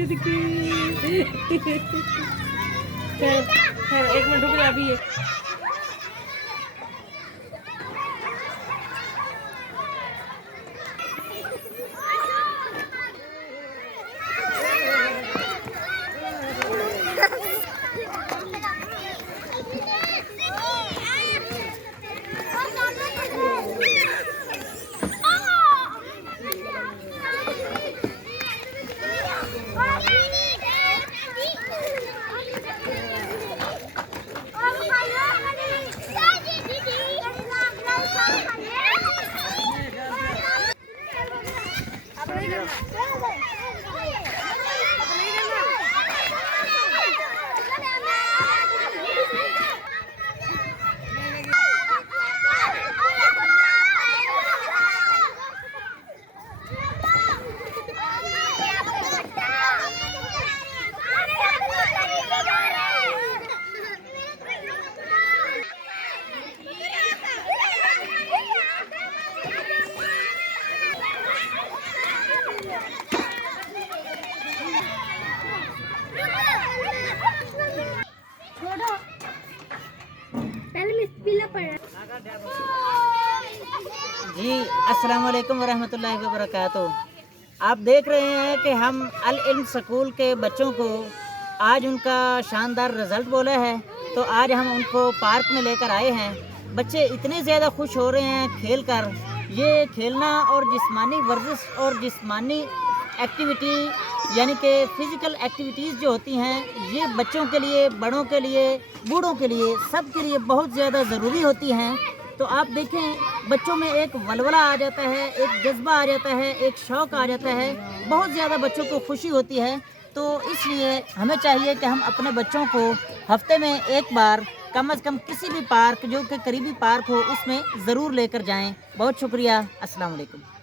एक मिनट रुक अभी ये जी अस्सलाम वालेकुम वरहमतुल्लाहि वबरकातुहू। आप देख रहे हैं कि हम अल इल्म स्कूल के बच्चों को आज उनका शानदार रिज़ल्ट बोला है, तो आज हम उनको पार्क में लेकर आए हैं। बच्चे इतने ज़्यादा खुश हो रहे हैं खेल कर। ये खेलना और जिस्मानी वर्जिश और जिस्मानी एक्टिविटी यानी कि फ़िज़िकल एक्टिविटीज़ जो होती हैं, ये बच्चों के लिए, बड़ों के लिए, बूढ़ों के लिए, सब के लिए बहुत ज़्यादा ज़रूरी होती हैं। तो आप देखें बच्चों में एक वलवला आ जाता है, एक जज्बा आ जाता है, एक शौक़ आ जाता है, बहुत ज़्यादा बच्चों को खुशी होती है। तो इसलिए हमें चाहिए कि हम अपने बच्चों को हफ्ते में एक बार कम से कम किसी भी पार्क जो कि करीबी पार्क हो उसमें ज़रूर लेकर जाएं। बहुत शुक्रिया। अस्सलाम वालेकुम।